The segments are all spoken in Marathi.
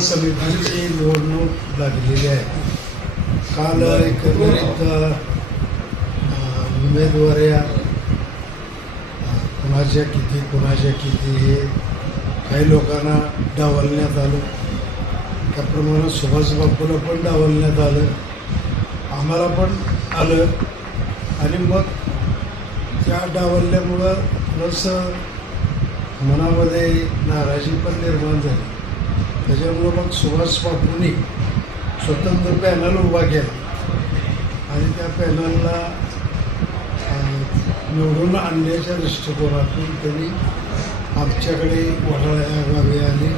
समितीची निवडणूक लागलेली आहे. काल एकंदरीत उमेदवाऱ्या कुणाच्या किती हे काही लोकांना डावलण्यात आलं. त्याप्रमाणे सुभाष बापूला पण डावलण्यात आलं, आम्हाला पण आलं. आणि मग त्या डावलल्यामुळं थोडंसं मनामध्ये नाराजी पण निर्माण झाली. त्याच्यामुळं मग सुभाष बापूंनी स्वतंत्र पॅनल उभा केला आणि त्या पॅनलला निवडून आणण्याच्या दृष्टिकोनातून त्यांनी आमच्याकडे वडाळ्या गावी आले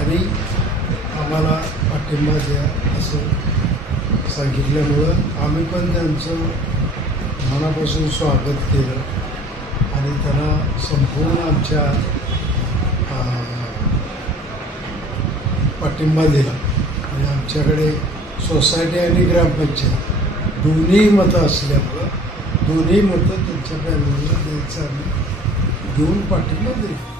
आणि आम्हाला पाठिंबा द्या असं सांगितल्यामुळं आम्ही पण त्यांचं मनापासून स्वागत केलं आणि त्यांना संपूर्ण आमच्या पाठिंबा दिला. आणि आमच्याकडे सोसायटी आणि ग्रामपंचायत दोन्ही मतं असल्यामुळं दोन्ही मतं त्यांच्या पॅनलला द्यायचं आम्ही देऊन पाठिंबा दिला.